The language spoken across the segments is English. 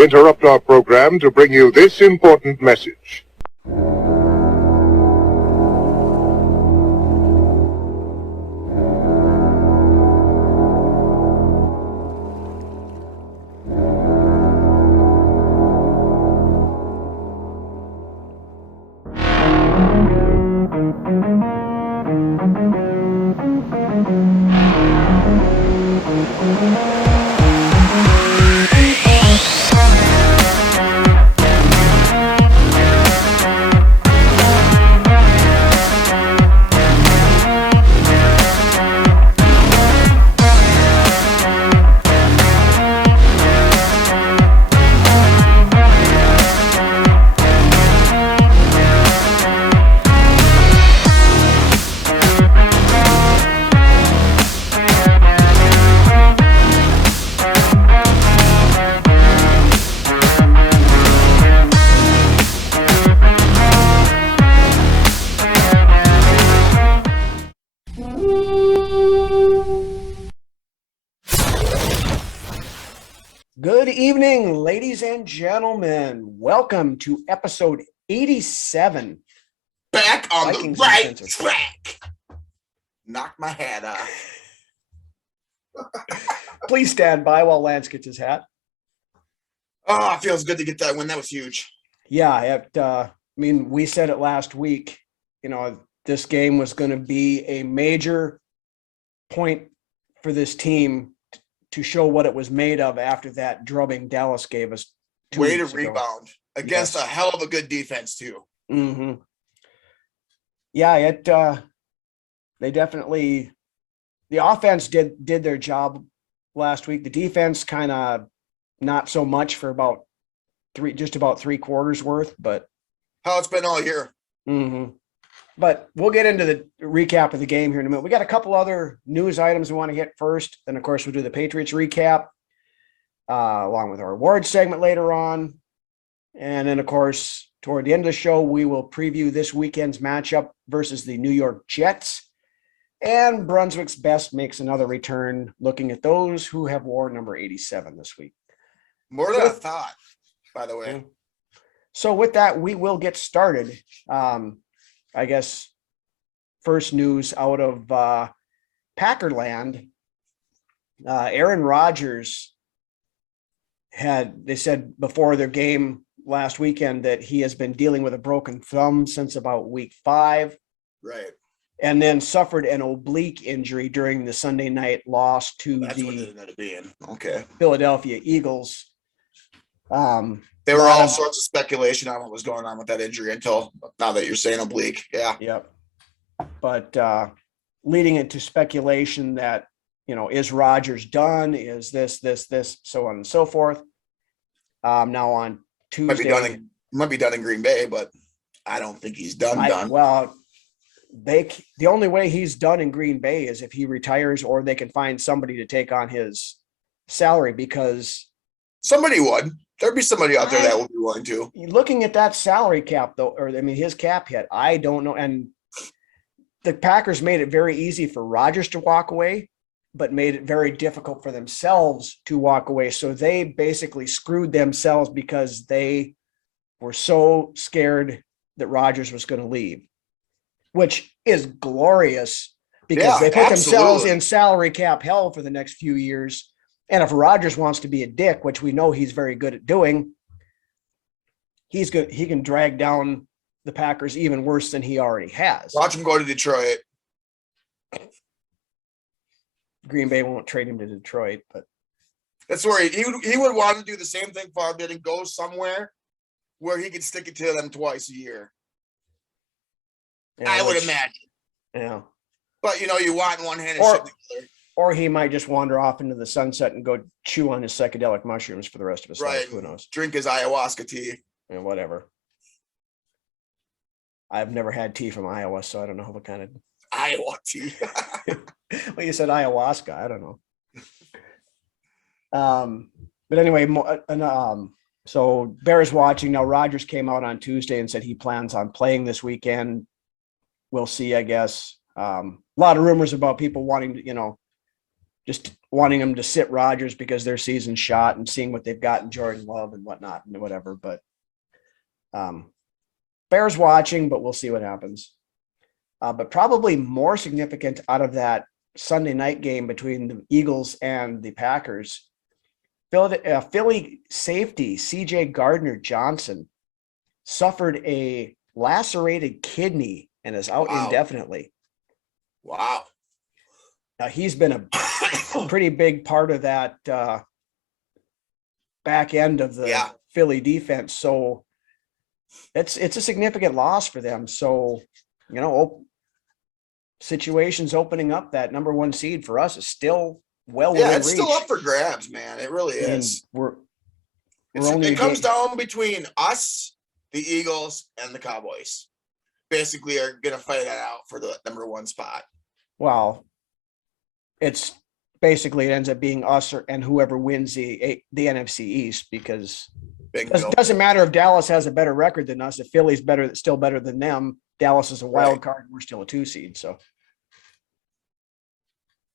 We interrupt our program to bring you this important message. Good evening, ladies and gentlemen. Welcome to episode 87. Back on Vikings the right Uncensored. track. Knock my hat off. Please stand by while Lance gets his hat. Oh, it feels good to get that win. That was huge. Yeah, we said it last week. This game was going to be a major point for this team to show what it was made of after that drubbing Dallas gave us. Way to rebound against a hell of a good defense too. Mm-hmm. Yeah, they definitely, the offense did their job last week. The defense kind of not so much for about three quarters worth, but how it's been all year. Mm-hmm. But we'll get into the recap of the game here in a minute. We got a couple other news items we want to hit first. Then, of course, we'll do the Patriots recap along with our awards segment later on. And then, of course, toward the end of the show, we will preview this weekend's matchup versus the New York Jets. And Brunswick's Best makes another return, looking at those who have worn number 87 this week. More than I thought, by the way. So with that, we will get started. I guess first news out of Packerland, Aaron Rodgers they said before their game last weekend that he has been dealing with a broken thumb since about week 5. Right. And then suffered an oblique injury during the Sunday night loss to That's what it ended up being. Okay. Philadelphia Eagles. There were all sorts of speculation on what was going on with that injury until now that you're saying oblique. Yeah. Yep. But leading into speculation that, is Rodgers done? Is this, so on and so forth. Now on Tuesday. Might be done in Green Bay, but I don't think he's done. Well, the only way he's done in Green Bay is if he retires or they can find somebody to take on his salary, because somebody would. There'd be somebody out there that would be willing to. Looking at that salary cap, though, his cap hit, I don't know. And the Packers made it very easy for Rodgers to walk away, but made it very difficult for themselves to walk away. So they basically screwed themselves because they were so scared that Rodgers was going to leave, which is glorious because they put themselves in salary cap hell for the next few years. And if Rodgers wants to be a dick, which we know he's very good at doing, he can drag down the Packers even worse than he already has. Watch him go to Detroit. Green Bay won't trade him to Detroit, but that's where he would want to do the same thing Favre did and go somewhere where he could stick it to them twice a year. I would imagine. Yeah. But you want one hand and shit together. Or he might just wander off into the sunset and go chew on his psychedelic mushrooms for the rest of his life. Who knows? Drink his ayahuasca tea. And whatever. I've never had tea from Iowa, so I don't know what kind of Iowa tea. Well, you said ayahuasca. I don't know. But anyway, so Bears watching now. Rodgers came out on Tuesday and said he plans on playing this weekend. We'll see, I guess. A lot of rumors about people wanting to, just wanting them to sit Rodgers because their season's shot and seeing what they've got in Jordan Love and whatnot and whatever. But Bears watching, but we'll see what happens. But probably more significant out of that Sunday night game between the Eagles and the Packers, Philly safety CJ Gardner-Johnson suffered a lacerated kidney and is out indefinitely. Wow. Now, he's been a pretty big part of that back end of the Philly defense. So it's a significant loss for them. So, situations opening up. That number 1 seed for us is still well within it's reach. still up for grabs, man. It really is. It comes down between us, the Eagles, and the Cowboys. Basically, are going to fight that out for the number 1 spot. Well, it's basically it ends up being us and whoever wins the NFC East, because it doesn't matter if Dallas has a better record than us. If Philly's still better than them, Dallas is a wild card. We're still a 2 seed. So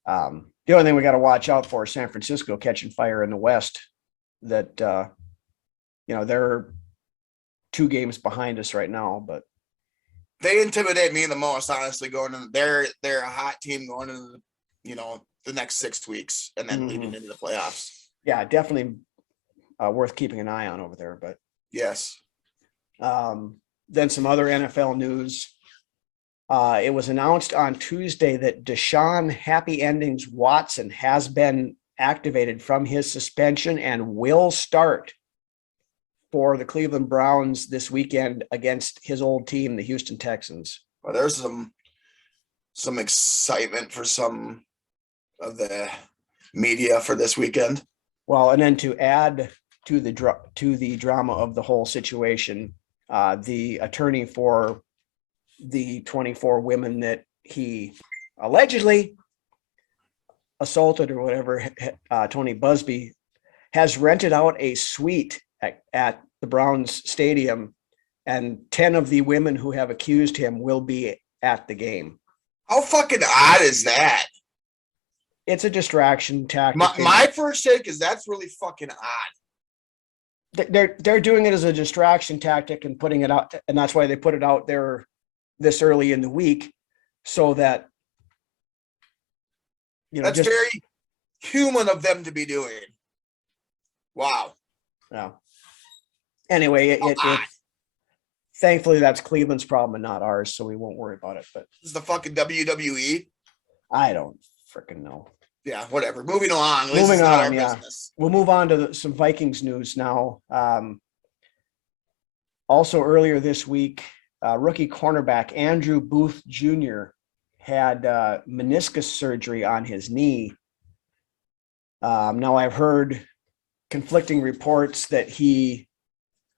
the only thing we got to watch out for is San Francisco catching fire in the West. That they're 2 games behind us right now, but they intimidate me the most, honestly. Going in, they're a hot team going into the next 6 weeks and then leading into the playoffs. Yeah, definitely worth keeping an eye on over there. But yes. Then some other NFL news. It was announced on Tuesday that Deshaun Happy Endings Watson has been activated from his suspension and will start for the Cleveland Browns this weekend against his old team, the Houston Texans. Well, there's some excitement for some of the media for this weekend. Well, and then to add to the drama of the whole situation, the attorney for the 24 women that he allegedly assaulted or whatever, Tony Busby, has rented out a suite at the Browns stadium, and 10 of the women who have accused him will be at the game. How fucking odd is that? It's a distraction tactic. My first take is that's really fucking odd. They're doing it as a distraction tactic and putting it out, and that's why they put it out there this early in the week, so that that's very human of them to be doing. Wow. Yeah. Anyway, it thankfully that's Cleveland's problem and not ours, so we won't worry about it. But this is the fucking WWE. I don't freaking know. Yeah, whatever. Moving along. Moving on. Yeah, business. We'll move on to some Vikings news now. Also earlier this week, rookie cornerback Andrew Booth Jr. had meniscus surgery on his knee. Now I've heard conflicting reports that he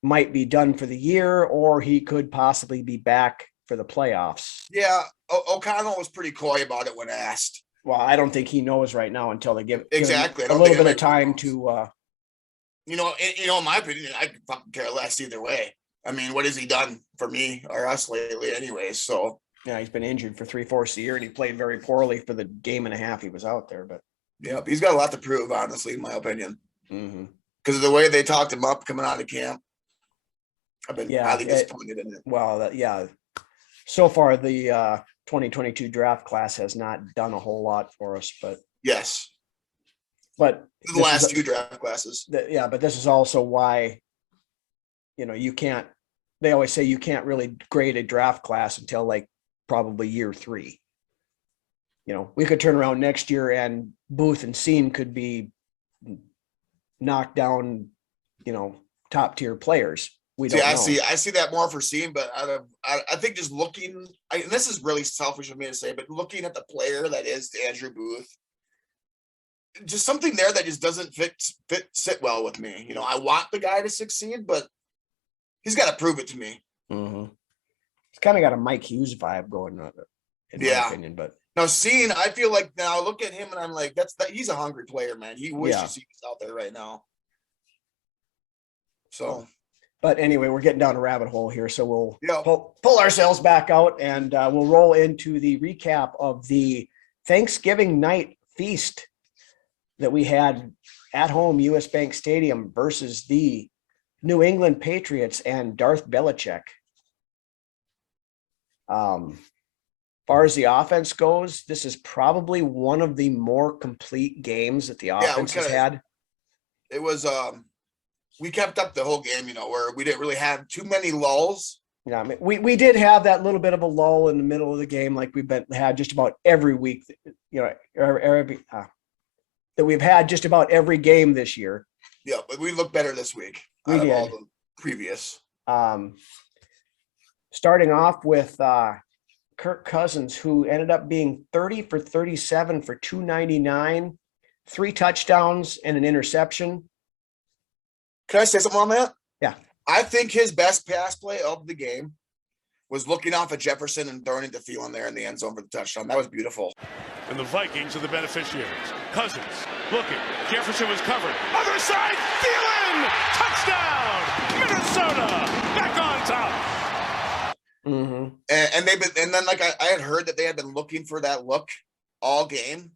might be done for the year, or he could possibly be back for the playoffs. Yeah, O'Connell was pretty coy about it when asked. Well, I don't think he knows right now until they give a little bit of time to. In my opinion, I could fucking care less either way. I mean, what has he done for me or us lately, anyways? So yeah, he's been injured for 3/4 of the year, and he played very poorly for the game and a half he was out there. But yeah, he's got a lot to prove, honestly, in my opinion. Mm-hmm. Because of the way they talked him up coming out of camp. I've been highly disappointed in it. Well, so far the 2022 draft class has not done a whole lot for us, but yes. But the last 2 draft classes. But this is also why, you can't. They always say you can't really grade a draft class until like probably year 3. We could turn around next year and Booth and Seen could be knocked down, top tier players. We don't know. I see that more for Seen, but I think just looking, and this is really selfish of me to say, but looking at the player that is Andrew Booth, just something there that just doesn't sit well with me. I want the guy to succeed, but he's got to prove it to me. Mm-hmm. He's kind of got a Mike Hughes vibe going on, in my opinion. But now, Seen, I feel like now I look at him and I'm like, he's a hungry player, man. He wishes he was out there right now. So. But anyway, we're getting down a rabbit hole here, so we'll pull ourselves back out, and we'll roll into the recap of the Thanksgiving night feast that we had at home, US Bank Stadium versus the New England Patriots and Darth Belichick. Far as the offense goes, this is probably one of the more complete games that the offense has had. It was we kept up the whole game, where we didn't really have too many lulls. Yeah, I mean, we did have that little bit of a lull in the middle of the game, like we've had just about every week, that we've had just about every game this year. Yeah, but we look better this week out of all the previous. Starting off with Kirk Cousins, who ended up being 30 for 37 for 299, 3 touchdowns and an interception. Can I say something on that? Yeah. I think his best pass play of the game was looking off at Jefferson and throwing it to Thielen there in the end zone for the touchdown. That was beautiful. And the Vikings are the beneficiaries. Cousins looking. Jefferson was covered. Other side, Thielen! Touchdown! Minnesota back on top. Mm-hmm. And then I had heard that they had been looking for that look all game.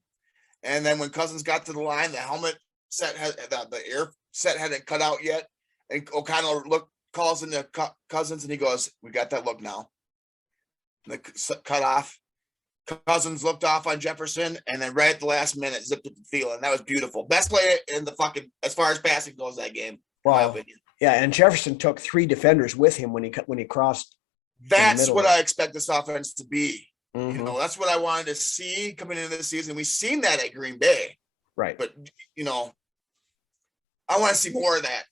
And then when Cousins got to the line, the helmet set had the air set hadn't cut out yet. And O'Connell calls into Cousins and he goes, "We got that look now." And the cut off. Cousins looked off on Jefferson, and then right at the last minute, zipped it to Thielen. That was beautiful. Best play in the as far as passing goes that game. Wow. Yeah, and Jefferson took 3 defenders with him when he crossed. That's what I expect this offense to be. Mm-hmm. That's what I wanted to see coming into this season. We've seen that at Green Bay. Right. But, I want to see more of that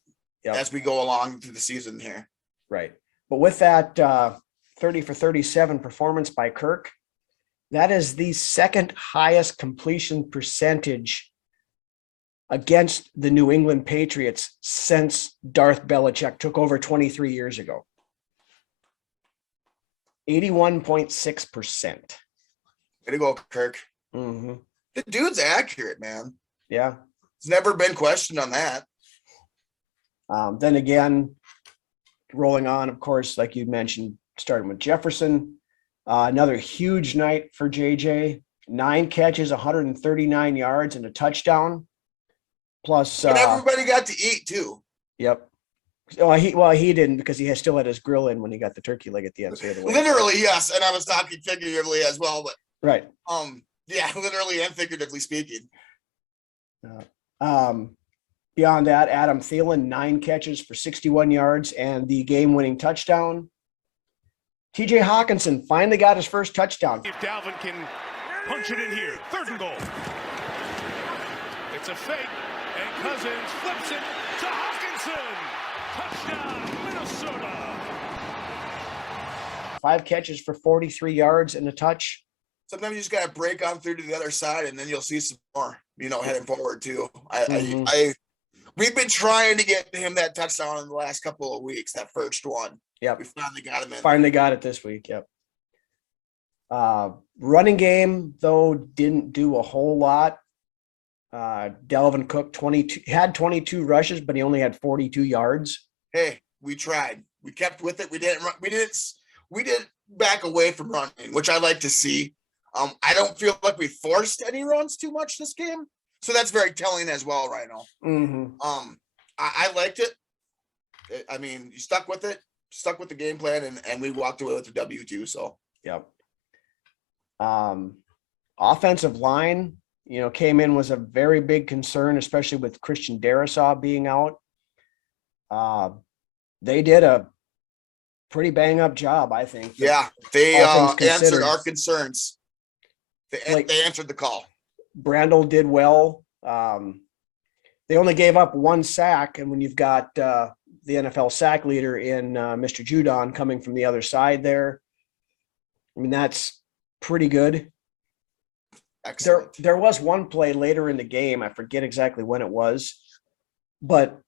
as we go along through the season here. Right. But with that 30 for 37 performance by Kirk, that is the second highest completion percentage against the New England Patriots since Darth Belichick took over 23 years ago. 81.6%. Way to go, Kirk. Mm-hmm. The dude's accurate, man. Yeah. It's never been questioned on that. Then again, rolling on, of course, like you mentioned, starting with Jefferson. Another huge night for JJ. 9 catches, 139 yards, and a touchdown. Plus, and everybody got to eat too. Yep. He didn't because he still had his grill in when he got the turkey leg at the end. So literally, yes, and I was talking figuratively as well, but right. Yeah, literally and figuratively speaking. Beyond that, Adam Thielen, 9 catches for 61 yards and the game-winning touchdown. TJ Hawkinson finally got his first touchdown. If Dalvin can punch it in here, 3rd and goal. It's a fake, and Cousins flips it to Hawkinson. Touchdown, Minnesota. 5 catches for 43 yards and a touch. Sometimes you just got to break on through to the other side, and then you'll see some more, heading forward too. We've been trying to get him that touchdown in the last couple of weeks, that first one. Yeah, we finally got him in. Finally got it this week. Yep. Running game though didn't do a whole lot. Dalvin Cook had 22 rushes, but he only had 42 yards. Hey, we tried. We kept with it. We didn't back away from running, which I like to see. I don't feel like we forced any runs too much this game, so that's very telling as well right now. Mm-hmm. I liked it. I mean, you stuck with it, stuck with the game plan, and we walked away with the W too. So yep. Offensive line, came in was a very big concern, especially with Christian Darrisaw being out. They did a pretty bang up job, I think. Yeah, they answered our concerns. They answered the call. Brandel did well. They only gave up 1 sack, and when you've got the NFL sack leader in Mr. Judon coming from the other side there, I mean, that's pretty good. Excellent. There was one play later in the game, I forget exactly when it was, but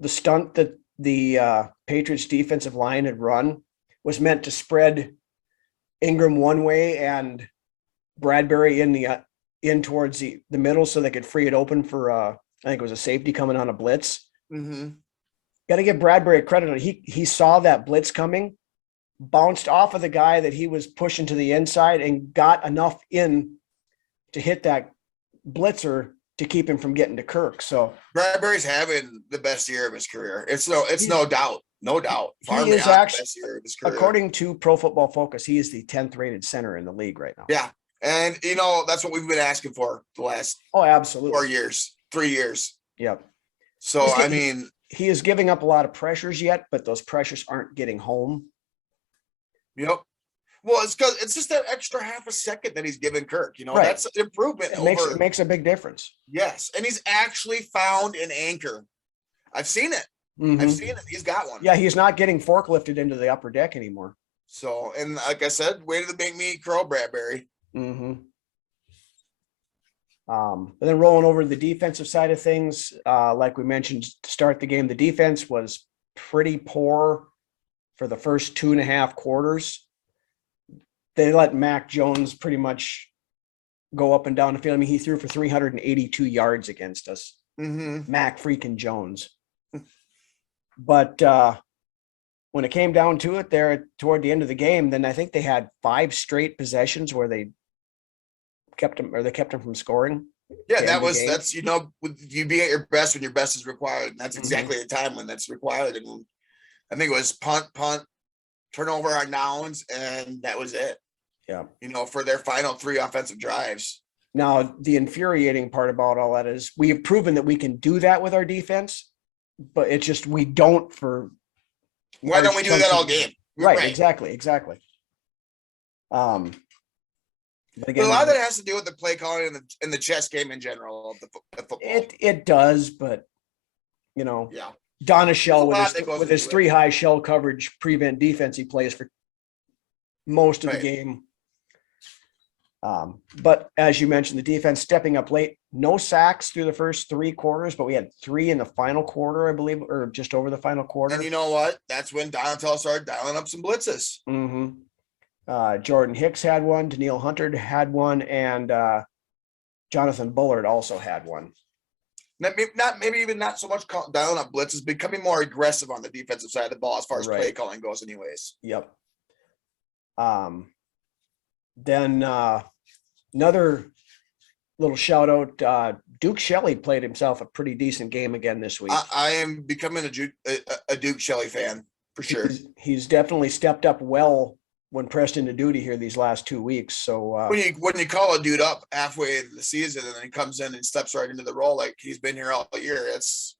the stunt that the Patriots defensive line had run was meant to spread Ingram one way and Bradbury in towards the middle so they could free it open for I think it was a safety coming on a blitz. Mm-hmm. Got to give Bradbury credit. He saw that blitz coming, bounced off of the guy that he was pushing to the inside and got enough in to hit that blitzer to keep him from getting to Kirk. So Bradbury's having the best year of his career. It's no doubt. No doubt. Far he is beyond the actually, best year of his career. according to Pro Football Focus, he is the 10th rated center in the league right now. Yeah. And that's what we've been asking for the last absolutely 4 years, 3 yeyears. Yep. So he is giving up a lot of pressures yet, but those pressures aren't getting home. Yep. Well, it's because it's just that extra half a second that he's giving Kirk. Right. That's an improvement. It makes a big difference. Yes. And he's actually found an anchor. I've seen it. Mm-hmm. I've seen it. He's got one. Yeah, he's not getting forklifted into the upper deck anymore. So, and like I said, way to make me crow, Bradbury. Mm-hmm. And then rolling over to the defensive side of things, like we mentioned to start the game, the defense was pretty poor for the first 2.5 quarters. They let Mac Jones pretty much go up and down the field. I mean, he threw for 382 yards against us. Mm-hmm. Mac freaking Jones. But when it came down to it there toward the end of the game, then I think they had 5 straight possessions where they kept them from scoring. Yeah, that's you be at your best when your best is required. And that's exactly the time when that's required. And I think it was punt, turnover on downs, and that was it. Yeah. For their final 3 offensive drives. Now, the infuriating part about all that is we have proven that we can do that with our defense, but it's just we don't for. Why don't we do that all game? Right. Exactly. But again, a lot of that has to do with the play calling and the chess game in general of the football. It does, but yeah. Donna Shell with his 3 high shell coverage prevent defense he plays for most of the game. But as you mentioned, the defense stepping up late, no sacks through the first 3 quarters, but we had 3 in the final quarter, I believe, or just over the final quarter. And you know what? That's when Donatell started dialing up some blitzes. Mm-hmm. Jordan Hicks had one, Daniil Hunter had one, and Jonathan Bullard also had one. Maybe even not so much dialing up blitzes, becoming more aggressive on the defensive side of the ball as far as play calling goes anyways. Yep. Then another little shout out, Duke Shelley played himself a pretty decent game again this week. I am becoming a Duke Shelley fan for sure. He's definitely stepped up well when pressed into duty here these last 2 weeks. So when you call a dude up halfway into the season and then he comes in and steps right into the role like he's been here all year, it's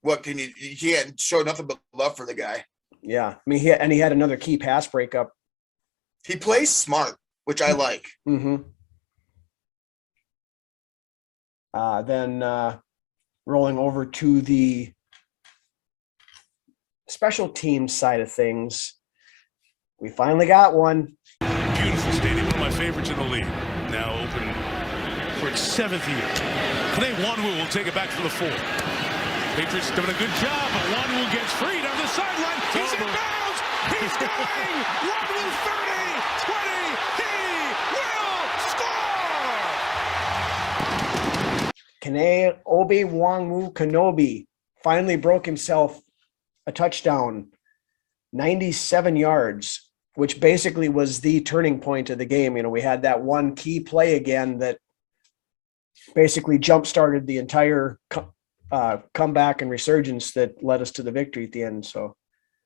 what can you can't show nothing but love for the guy. Yeah, I mean he had another key pass breakup. He plays smart, which I like. Mm-hmm. Then rolling over to the special teams side of things, we finally got one. Beautiful stadium, one of my favorites in the league. Now open for its 7th year. Today, Wanwu will take it back for the 4th. Patriots doing a good job, but Wanwu gets free down the sideline. He's in bounds. He's going. Wanwu 30, 20. He will score. Obi Wanwu Kenobi finally broke himself a touchdown, 97 yards. Which basically was the turning point of the game. We had that one key play again that basically jump-started the entire comeback and resurgence that led us to the victory at the end. So,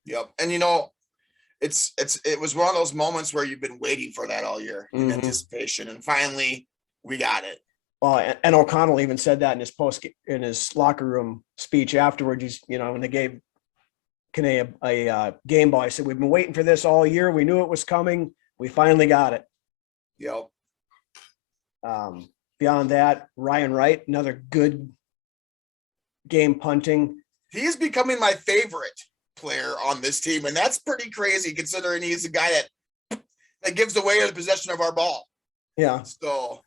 yep. And it was one of those moments where you've been waiting for that all year in anticipation, and finally we got it. Well, and O'Connell even said that in his locker room speech afterwards. He's, when they gave Kane a game ball, I said, we've been waiting for this all year. We knew it was coming. We finally got it. Yep. Beyond that, Ryan Wright, another good game punting. He is becoming my favorite player on this team, and that's pretty crazy considering he's the guy that gives away the possession of our ball. Yeah. So,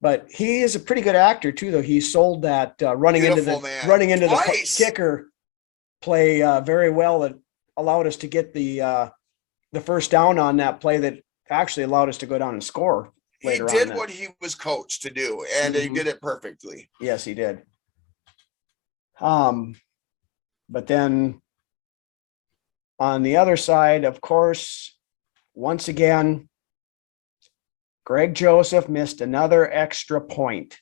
but he is a pretty good actor too, though. He sold that running into the kicker play very well. That allowed us to get the first down on that play that actually allowed us to go down and score. He did what he was coached to do, and he did it perfectly. Yes, he did. But then on the other side, of course, once again, Greg Joseph missed another extra point.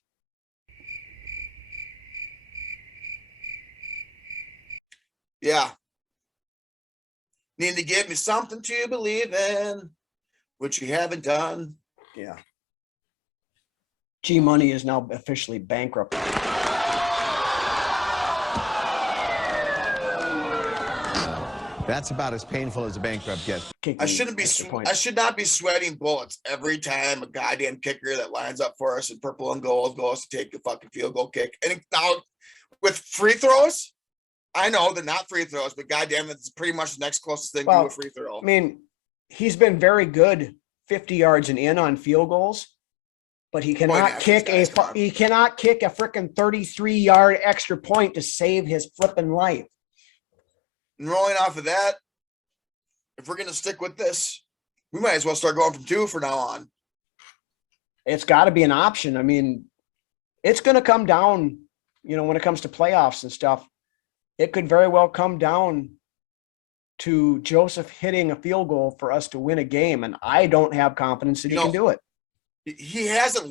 Yeah. Need to give me something to believe in, which you haven't done. Yeah. G Money is now officially bankrupt. That's about as painful as a bankrupt gets. I should not be sweating bullets every time a goddamn kicker that lines up for us in purple and gold goes to take a fucking field goal kick. And now with free throws, I know they're not free throws, but goddamn, it's pretty much the next closest thing to a free throw. I mean, he's been very good 50 yards and in on field goals, but he cannot kick a freaking 33-yard extra point to save his flipping life. And rolling off of that, if we're going to stick with this, we might as well start going from 2 from now on. It's got to be an option. I mean, it's going to come down, when it comes to playoffs and stuff, it could very well come down to Joseph hitting a field goal for us to win a game. And I don't have confidence that he can do it. He hasn't.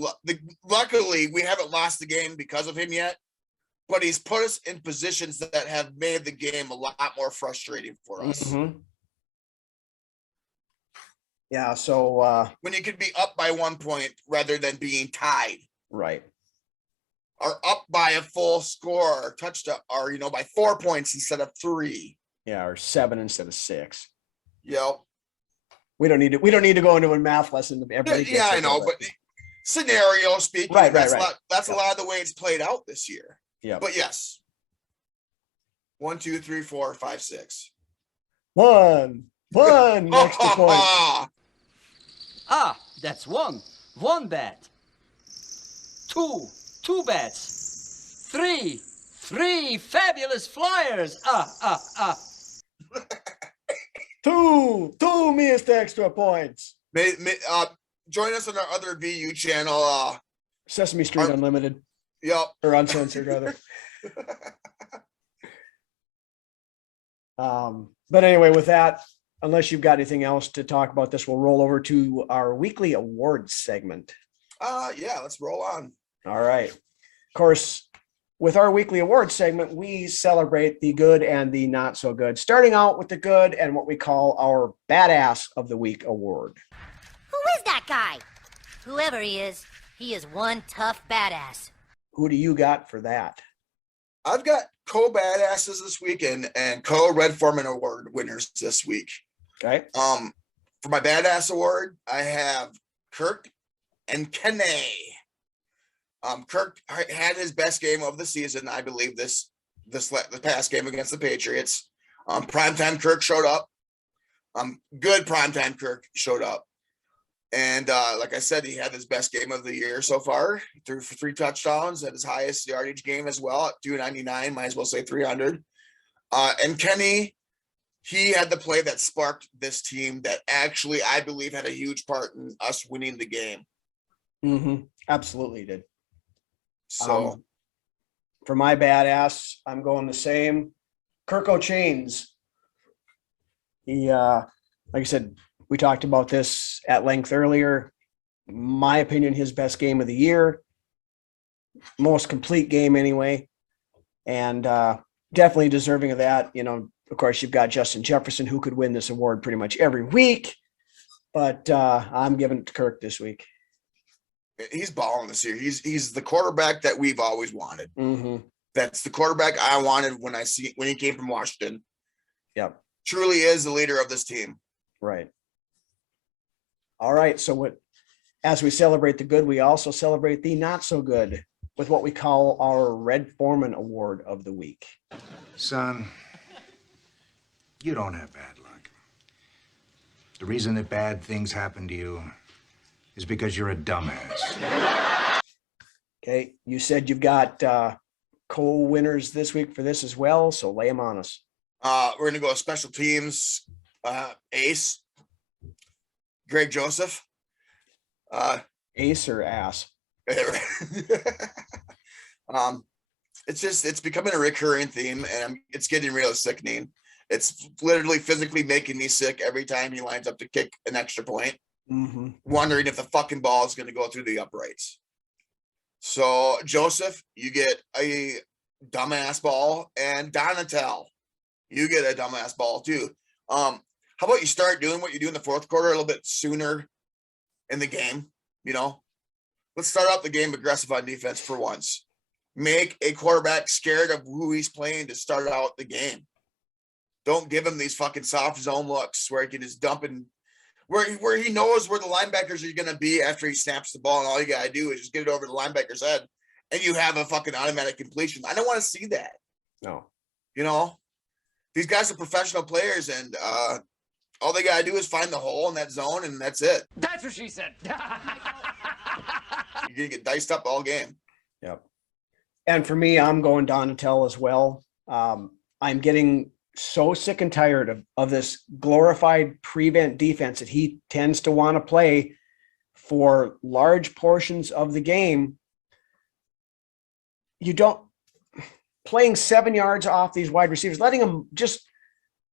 Luckily, we haven't lost the game because of him yet. But he's put us in positions that have made the game a lot more frustrating for us. Mm-hmm. Yeah, so when you could be up by 1 point rather than being tied. Right. Or up by a full score or touchdown, or by 4 points instead of 3. Yeah, or 7 instead of 6. Yep. We don't need to go into a math lesson. Yeah, I know, but scenario speaking, right. That's a lot of the way it's played out this year. Yeah. But yes. 1, 2, 3, 4, 5, 6. 1 extra point. That's one. 1 bet. 2 bets. 3 fabulous flyers. 2 missed extra points. Join us on our other VU channel. Sesame Street Unlimited. Yep. Or Uncensored, rather. But anyway, with that, unless you've got anything else to talk about this, we'll roll over to our weekly awards segment. Yeah, let's roll on. All right. Of course, with our weekly awards segment, we celebrate the good and the not so good, starting out with the good and what we call our Badass of the Week award. Who is that guy? Whoever he is one tough badass. Who do you got for that? I've got co-badasses this weekend and co-Red Foreman Award winners this week. Okay. For my Badass Award, I have Kirk and Kenny. Kirk had his best game of the season, I believe, the past game against the Patriots. Primetime Kirk showed up. Good primetime Kirk showed up. And like I said, he had his best game of the year so far. He threw for 3 touchdowns at his highest yardage game as well at 299, might as well say 300. And Kenny, he had the play that sparked this team that actually, I believe, had a huge part in us winning the game. Mm-hmm. Absolutely did. So for my badass, I'm going the same. Kirk O'Chains. He, like I said, we talked about this at length earlier. My opinion, his best game of the year, most complete game anyway, and definitely deserving of that. Of course, you've got Justin Jefferson, who could win this award pretty much every week, but I'm giving it to Kirk this week. He's balling this year. He's the quarterback that we've always wanted. Mm-hmm. That's the quarterback I wanted when he came from Washington. Yep. Truly is the leader of this team. Right. All right. So as we celebrate the good, we also celebrate the not so good with what we call our Red Foreman Award of the week. Son, you don't have bad luck. The reason that bad things happen to you is because you're a dumbass. Okay. You said you've got co-winners this week for this as well, so lay them on us. We're going to go special teams. Ace. Greg Joseph. Ace or ass? It's becoming a recurring theme, and it's getting real sickening. It's literally physically making me sick every time he lines up to kick an extra point. Mm-hmm. Wondering if the fucking ball is going to go through the uprights. So Joseph, you get a dumbass ball, and Donatel, you get a dumbass ball too. How about you start doing what you do in the fourth quarter a little bit sooner in the game? You know, let's start out the game aggressive on defense for once. Make a quarterback scared of who he's playing to start out the game. Don't give him these fucking soft zone looks where he can just dump in where he knows where the linebackers are going to be after he snaps the ball, and all you got to do is just get it over the linebacker's head, and you have a fucking automatic completion. I don't want to see that. No. You know, these guys are professional players, and all they got to do is find the hole in that zone, and that's it. That's what she said. You're going to get diced up all game. Yep. And for me, I'm going Donatel as well. I'm getting so sick and tired of this glorified prevent defense that he tends to want to play for large portions of the game. You don't playing 7 yards off these wide receivers, letting them just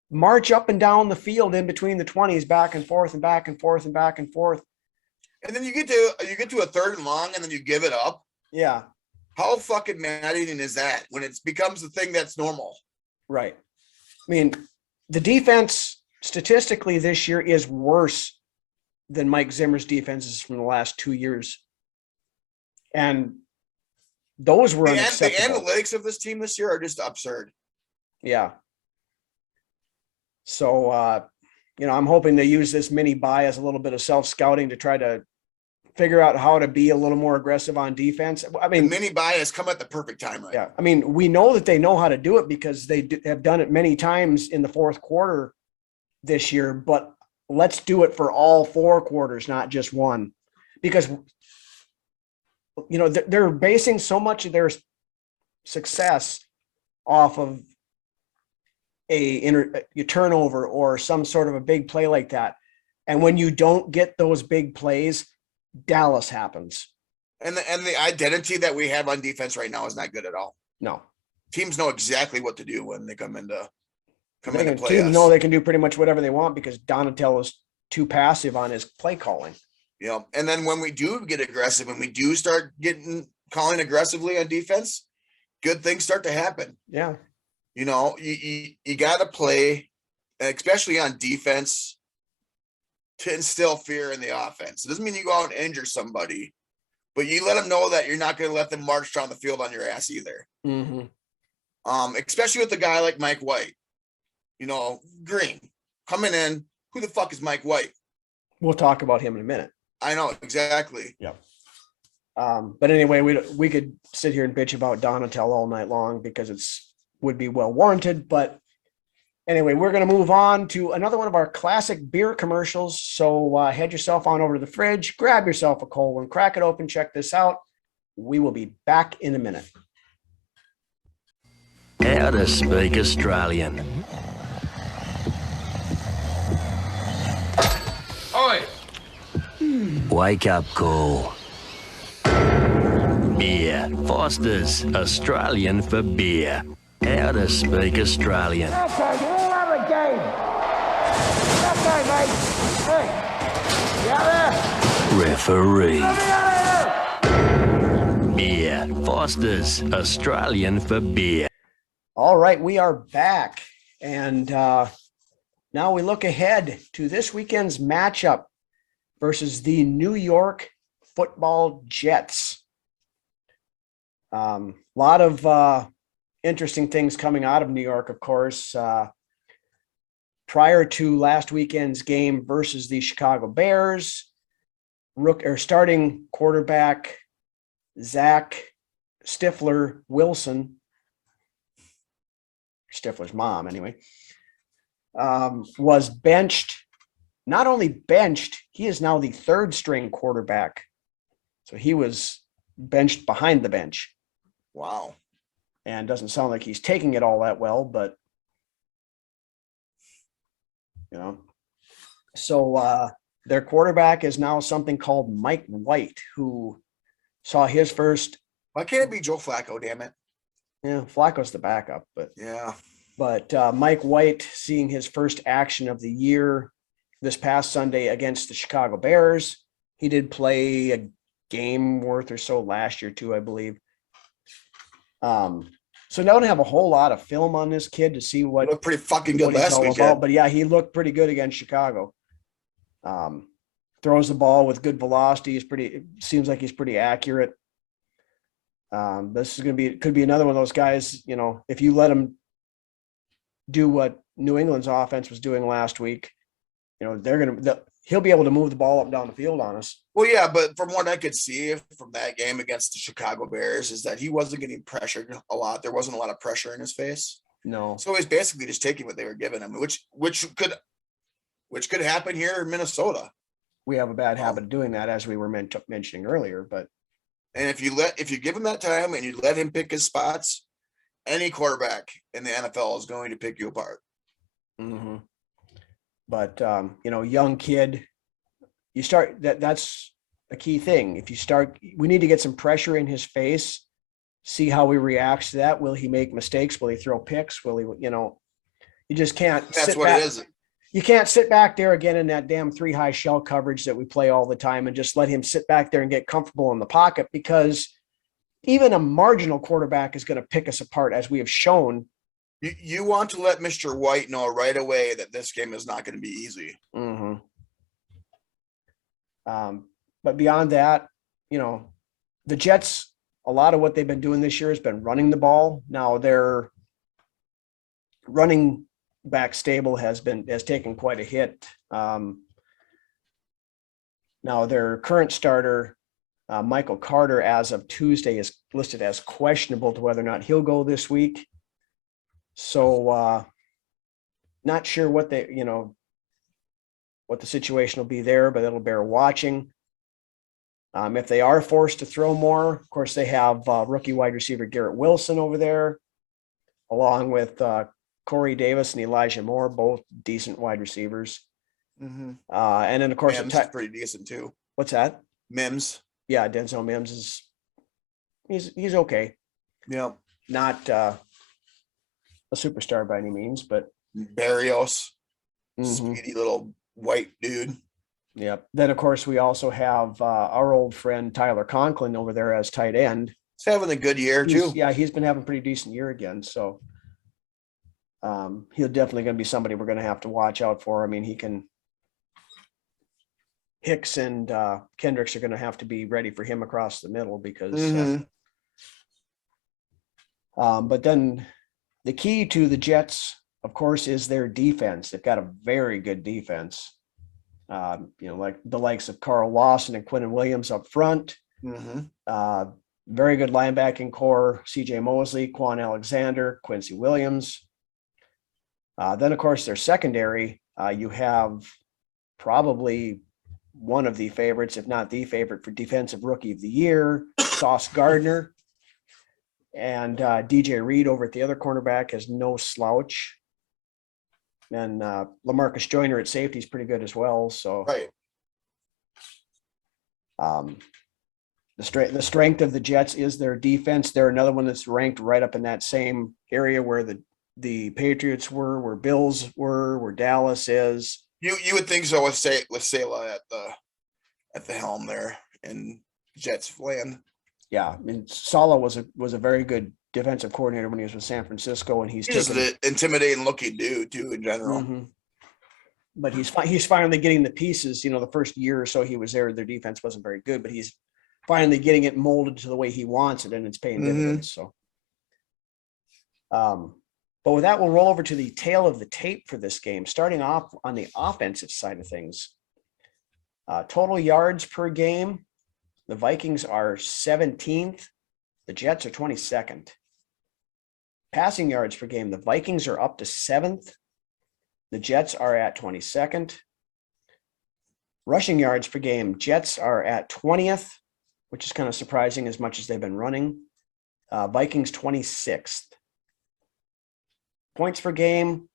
march up and down the field in between the 20s, back and forth and back and forth and back and forth. And then you get to a third and long, and then you give it up. Yeah. How fucking maddening is that when it becomes the thing that's normal? Right. I mean, the defense statistically this year is worse than Mike Zimmer's defenses from the last 2 years. And those were unacceptable. The analytics of this team this year are just absurd. Yeah. So, I'm hoping they use this mini bye as a little bit of self-scouting to try to figure out how to be a little more aggressive on defense. I mean, the mini bye has come at the perfect time, right? Yeah. I mean, we know that they know how to do it because they have done it many times in the fourth quarter this year, but let's do it for all 4 quarters, not just one, because, they're basing so much of their success off of a turnover or some sort of a big play like that. And when you don't get those big plays, Dallas happens. And the identity that we have on defense right now is not good at all. No. Teams know exactly what to do when they come into play. Teams know they can do pretty much whatever they want because Donatel is too passive on his play calling. And then when we do get aggressive and we do start calling aggressively on defense, good things start to happen. Yeah. You got to play, especially on defense, to instill fear in the offense. It doesn't mean you go out and injure somebody, but you let them know that you're not going to let them march down the field on your ass either. Mm-hmm. Especially with a guy like Mike White, Green coming in. Who the fuck is Mike White? We'll talk about him in a minute. I know exactly. Yep. But anyway, we could sit here and bitch about Donatel all night long because would be well warranted, but anyway, we're going to move on to another one of our classic beer commercials. So head yourself on over to the fridge, grab yourself a cold one, crack it open, check this out. We will be back in a minute. How to speak Australian. Oi! Wake up call. Beer. Foster's, Australian for beer. How to speak Australian. Okay, we'll have a game. Okay, mate. Hey, you out there? Referee. Let me out of here. Beer. Foster's, Australian for beer. All right, we are back. And now we look ahead to this weekend's matchup versus the New York Football Jets. Lot of interesting things coming out of New York, of course. Prior to last weekend's game versus the Chicago Bears, starting quarterback Zach Stifler Wilson, Stifler's mom anyway, was benched. Not only benched, he is now the 3rd string quarterback. So he was benched behind the bench. Wow. And doesn't sound like he's taking it all that well, but so their quarterback is now something called Mike White, who saw his first. Why can't it be Joe Flacco? Damn it. Yeah, Flacco's the backup, but yeah. But Mike White seeing his first action of the year this past Sunday against the Chicago Bears. He did play a game worth or so last year too, I believe. So now I don't have a whole lot of film on this kid to see what Looked pretty fucking good what he's last all weekend. about. But yeah, he looked pretty good against Chicago. Throws the ball with good velocity. Seems like he's pretty accurate. This is could be another one of those guys, you know, if you let him do what New England's offense was doing last week, you know, he'll be able to move the ball up and down the field on us. Well, yeah, but from what I could see from that game against the Chicago Bears is that he wasn't getting pressured a lot. There wasn't a lot of pressure in his face. No. So he's basically just taking what they were giving him, which could happen here in Minnesota. We have a bad habit of doing that, as we were mentioning earlier, but. And if you give him that time and you let him pick his spots, any quarterback in the NFL is going to pick you apart. Mm-hmm. But you know, young kid, you start that's a key thing. We need to get some pressure in his face, see how he reacts to that. Will he make mistakes? Will he throw picks? Will he, you know, you just can't. That's what it is. You can't sit back there again in that damn 3 high shell coverage that we play all the time and just let him sit back there and get comfortable in the pocket, because even a marginal quarterback is going to pick us apart, as we have shown. You want to let Mr. White know right away that this game is not going to be easy. Mm-hmm. But beyond that, you know, the Jets, a lot of what they've been doing this year has been running the ball. Now their running back stable has taken quite a hit. Now their current starter, Michael Carter, as of Tuesday, is listed as questionable to whether or not he'll go this week. So not sure what the situation will be there, but it'll bear watching. If they are forced to throw more, of course, they have rookie wide receiver Garrett Wilson over there, along with Corey Davis and Elijah Moore, both decent wide receivers. Mm-hmm. And then, of course, Mims is pretty decent too. What's that? Mims. Yeah, Denzel Mims he's okay. Yeah. Not a superstar by any means, but Barrios, speedy little white dude. Yep. Then, of course, we also have our old friend Tyler Conklin over there as tight end. He's having a good year too. Yeah, he's been having a pretty decent year again. So he'll definitely going to be somebody we're going to have to watch out for. I mean, Hicks and Kendricks are going to have to be ready for him across the middle, because but then the key to the Jets, of course, is their defense. They've got a very good defense. You know, like the likes of Carl Lawson and Quinnen Williams up front. Very good linebacking core: C.J. Mosley, Quan Alexander, Quincy Williams. Then, of course, their secondary, you have probably one of the favorites, if not the favorite, for defensive rookie of the year, Sauce Gardner. And DJ Reed over at the other cornerback is no slouch. And LaMarcus Joyner at safety is pretty good as well. So right. The strength of the Jets is their defense. They're another one that's ranked right up in that same area where the Patriots were, where Bills were, where Dallas is. You would think so with Sala at the helm there in Jets land. Yeah, I mean, Sala was a very good defensive coordinator when he was with San Francisco, and he's just an intimidating looking dude too in general. Mm-hmm. But he's finally getting the pieces. You know, the first year or so he was there, their defense wasn't very good, but he's finally getting it molded to the way he wants it, and it's paying dividends. So, but with that, we'll roll over to the tail of the tape for this game, starting off on the offensive side of things. Total yards per game, the Vikings are 17th. The Jets are 22nd. Passing yards per game, the Vikings are up to 7th. The Jets are at 22nd. Rushing yards per game, Jets are at 20th, which is kind of surprising as much as they've been running. Vikings 26th. Points per game,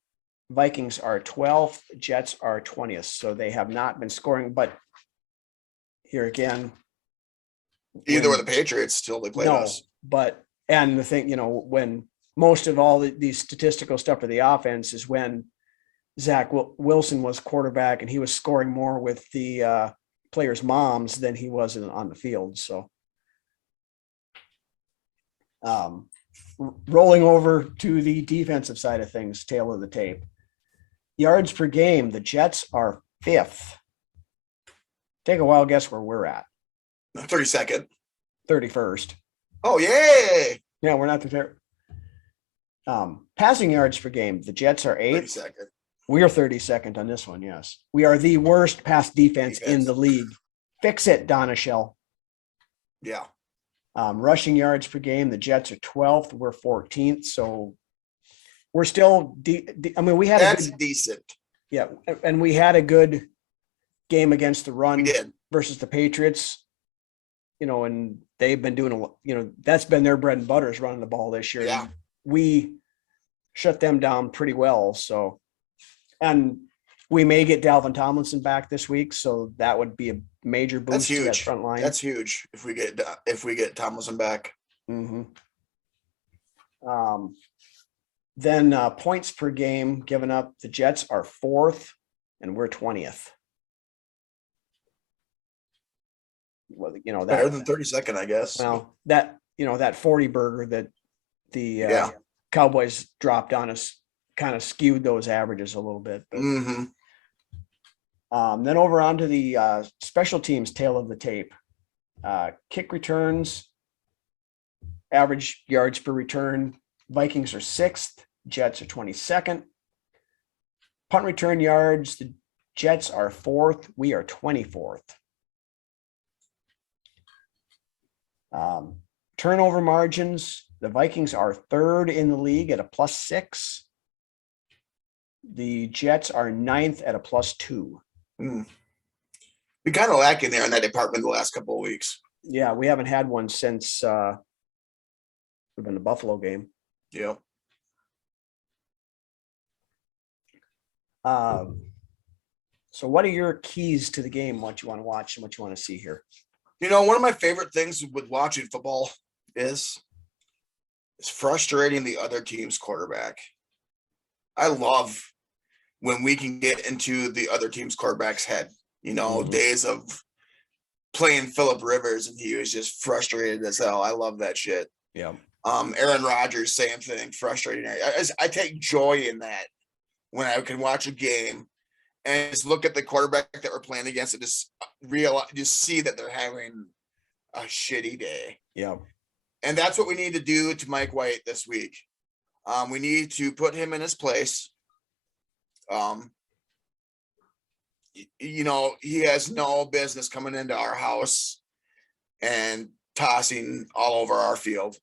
Vikings are 12th, Jets are 20th. So they have not been scoring, but here again. Either were the Patriots till they played us. But, and the thing, you know, when most of all these statistical stuff for the offense is when Zach Wilson was quarterback and he was scoring more with the players' moms than he was on the field. So rolling over to the defensive side of things, tail of the tape. Yards per game, the Jets are 5th. Take a wild guess where we're at. 32nd. 31st. Oh, yay! Yeah, we're not the passing yards per game, the Jets are 8th. 32nd. We are 32nd on this one, yes. We are the worst pass defense in the league. Fix it, Donna Shell. Yeah. Rushing yards per game, the Jets are 12th. We're 14th. So we're still, I mean, we had That's decent. Yeah, and we had a good game against the run We did. versus the Patriots, you know, and they've been doing that's been their bread and butter is running the ball this year. Yeah. And we shut them down pretty well. So, and we may get Dalvin Tomlinson back this week, so that would be a major boost That's to that huge. front line. That's huge if we get Tomlinson back. Mm-hmm. Then points per game given up, the Jets are 4th and we're 20th. Well, you know, Better that than 32nd, I guess. well, that, you know, that 40 burger that the Yeah. Cowboys dropped on us kind of skewed those averages a little bit. But, Mm-hmm. then over onto the special teams tail of the tape. Kick returns, average yards per return. Vikings are 6th, Jets are 22nd. Punt return yards, the Jets are 4th, we are 24th. Turnover margins, the Vikings are 3rd in the league at a +6. The Jets are 9th at a +2. We kind of lacking there in that department the last couple of weeks. Yeah, we haven't had one since we've been the Buffalo game. Yeah. So what are your keys to the game? What you want to watch and what you want to see here? You know, one of my favorite things with watching football is frustrating the other team's quarterback. I love when we can get into the other team's quarterback's head. You know, days of playing Phillip Rivers and he was just frustrated as hell. I love that shit. Yeah. Aaron Rodgers, same thing, frustrating. I take joy in that when I can watch a game and just look at the quarterback that we're playing against and just see that they're having a shitty day. Yeah. And that's what we need to do to Mike White this week. We need to put him in his place. You know, he has no business coming into our house and tossing all over our field.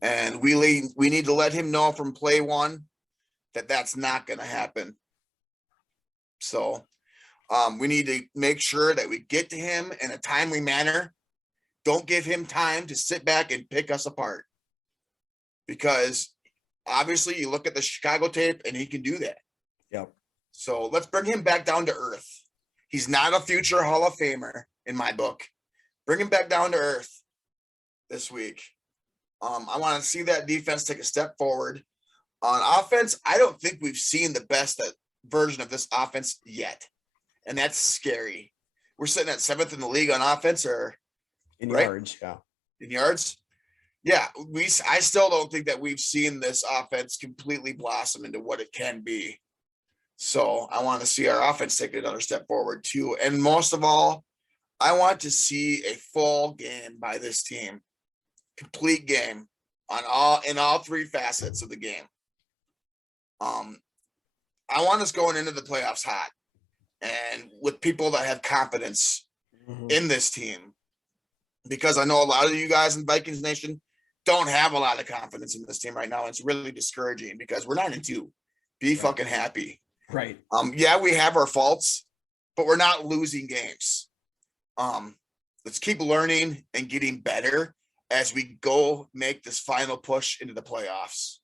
And we need to let him know from play one that that's not going to happen. So we need to make sure that we get to him in a timely manner. Don't give him time to sit back and pick us apart. Because obviously you look at the Chicago tape and he can do that. Yep. So let's bring him back down to earth. He's not a future Hall of Famer in my book. Bring him back down to earth this week. I want to see that defense take a step forward. On offense, I don't think we've seen the best version of this offense yet. And that's scary. We're sitting at 7th in the league on offense, or in right? yards, yeah. In yards? Yeah, I still don't think that we've seen this offense completely blossom into what it can be. So I want to see our offense take another step forward too. And most of all, I want to see a full game by this team. Complete game in all three facets of the game. I want us going into the playoffs hot and with people that have confidence in this team, because I know a lot of you guys in Vikings Nation don't have a lot of confidence in this team right now. It's really discouraging because we're 9-2. Be fucking happy. Right. Yeah, we have our faults, but we're not losing games. Let's keep learning and getting better as we go make this final push into the playoffs.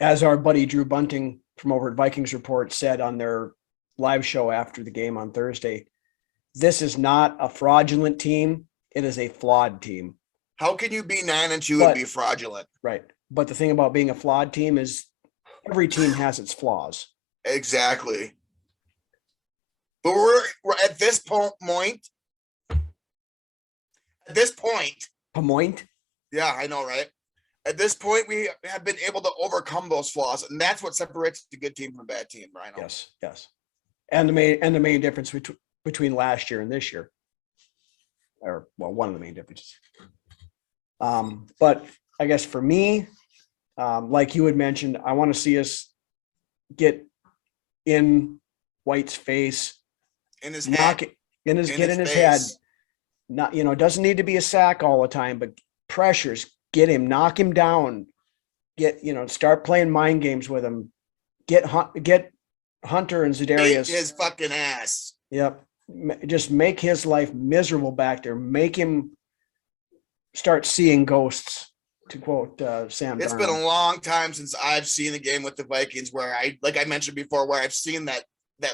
As our buddy Drew Bunting from over at Vikings Report said on their live show after the game on Thursday, this is not a fraudulent team. It is a flawed team. How can you be 9-2 and be fraudulent? Right. But the thing about being a flawed team is every team has its flaws. Exactly. But we're at this point. At this point. Point? Yeah, I know, right? At this point, we have been able to overcome those flaws, and that's what separates the good team from a bad team, Rhino. Yes. And the main difference between last year and this year, or well, one of the main differences. But I guess for me, like you had mentioned, I want to see us get in White's face, In his knock head. it in his face. head. Not, it doesn't need to be a sack all the time, but pressures, get him, knock him down, start playing mind games with him, get Hunter and Za'Darius. His fucking ass. Yep. Just make his life miserable back there. Make him start seeing ghosts, to quote Sam. It's Darnold. been a long time since I've seen a game with the Vikings where like I mentioned before, where I've seen that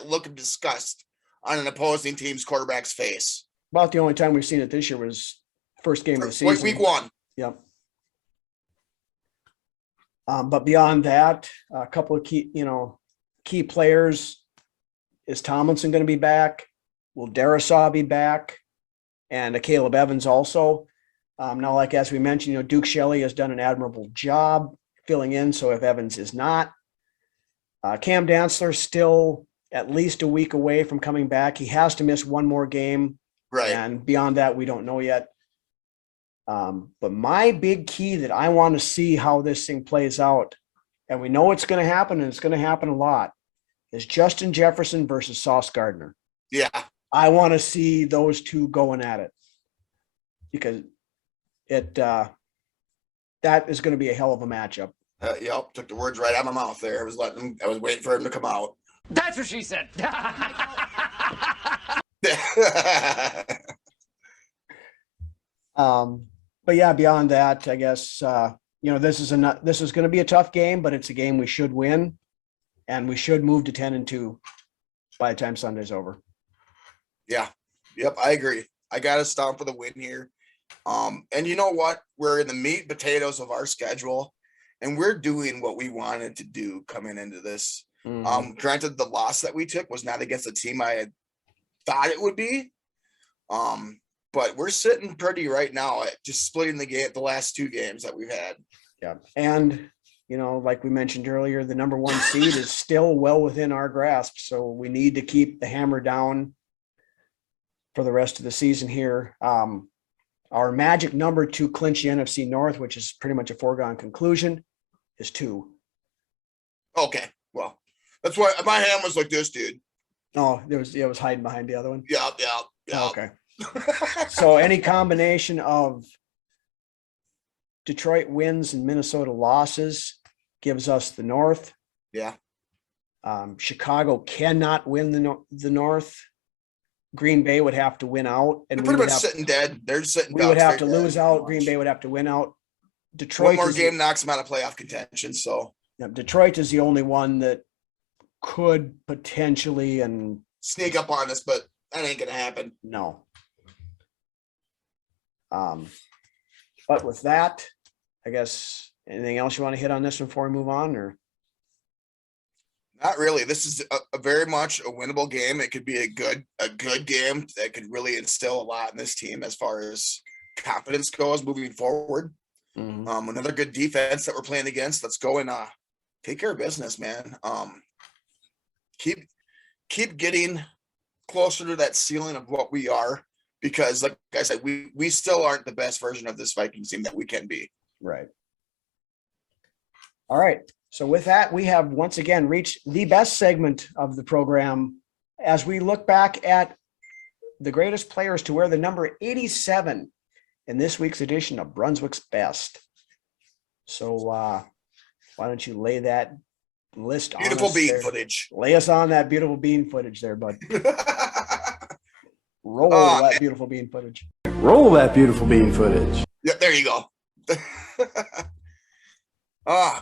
look of disgust on an opposing team's quarterback's face. About the only time we've seen it this year was first game of the season. Week 1. Yep. But beyond that, a couple of key players. Is Tomlinson going to be back? Will Darisaw be back? And Caleb Evans also. Now, like as we mentioned, Duke Shelley has done an admirable job filling in. So if Evans is not, Cam Dantzler still at least a week away from coming back. He has to miss one more game. Right. And beyond that, we don't know yet. But my big key that I want to see how this thing plays out, and we know it's going to happen, and it's going to happen a lot, is Justin Jefferson versus Sauce Gardner. Yeah. I want to see those two going at it, because that is going to be a hell of a matchup. Yep, took the words right out of my mouth there. I was waiting for him to come out. That's what she said. But yeah, beyond that, I guess this is going to be a tough game, but it's a game we should win, and we should move to 10-2 by the time Sunday's over. Yeah. Yep, I agree. I got to stomp for the win here. And you know what? We're in the meat and potatoes of our schedule, and we're doing what we wanted to do coming into this. Mm-hmm. Granted, the loss that we took was not against the team I had thought it would be. But we're sitting pretty right now at just splitting the last 2 games that we've had. Yeah. And, like we mentioned earlier, the number 1 seed is still well within our grasp. So we need to keep the hammer down for the rest of the season here. Our magic number to clinch the NFC North, which is pretty much a foregone conclusion, is 2. Okay. Well, that's why my hand was like this, dude. Oh, it was hiding behind the other one. Yeah. Oh, okay. So any combination of Detroit wins and Minnesota losses gives us the North. Yeah. Chicago cannot win the North. Green Bay would have to win out, and they're pretty much sitting dead. They're sitting. We would have to lose out. Green Bay would have to win out. Detroit. One more game knocks them out of playoff contention. So Detroit is the only one that could potentially and sneak up on us, but that ain't gonna happen. No. But with that, I guess anything else you want to hit on this before we move on, or? Not really. This is a very much a winnable game. It could be a good game that could really instill a lot in this team as far as confidence goes moving forward. Mm-hmm. Another good defense that we're playing against. Let's go and take care of business, man. Keep getting closer to that ceiling of what we are, because like I said, we still aren't the best version of this Vikings team that we can be. Right. All right. So with that, we have once again reached the best segment of the program as we look back at the greatest players to wear the number 87 in this week's edition of Brunswick's Best. So why don't you lay that list on us? Beautiful bean there. footage. Lay us on that beautiful bean footage there, bud. Roll that beautiful bean footage. Roll that beautiful bean footage. Yeah, there you go.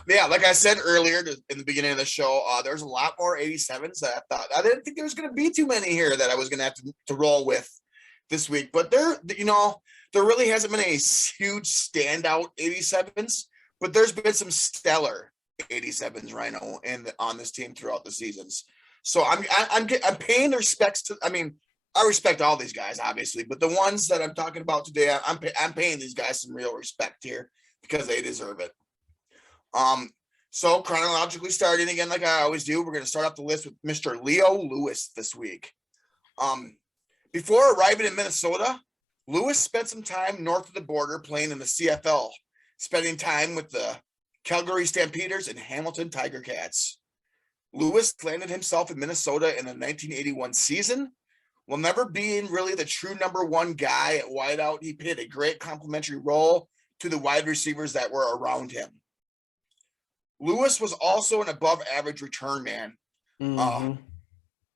Yeah, like I said earlier in the beginning of the show, there's a lot more 87s that I didn't think there was going to be too many here that I was going to have to roll with this week. But there really hasn't been a huge standout 87s, but there's been some stellar 87s, Rhino, on this team throughout the seasons. So I'm paying the respects to. I mean, I respect all these guys, obviously, but the ones that I'm talking about today, I'm paying these guys some real respect here because they deserve it. So chronologically starting again, like I always do, we're going to start off the list with Mr. Leo Lewis this week. Before arriving in Minnesota, Lewis spent some time north of the border playing in the CFL, spending time with the Calgary Stampeders and Hamilton Tiger Cats. Lewis landed himself in Minnesota in the 1981 season. While never being really the true number one guy at wideout, he played a great complementary role to the wide receivers that were around him. Lewis was also an above average return man. In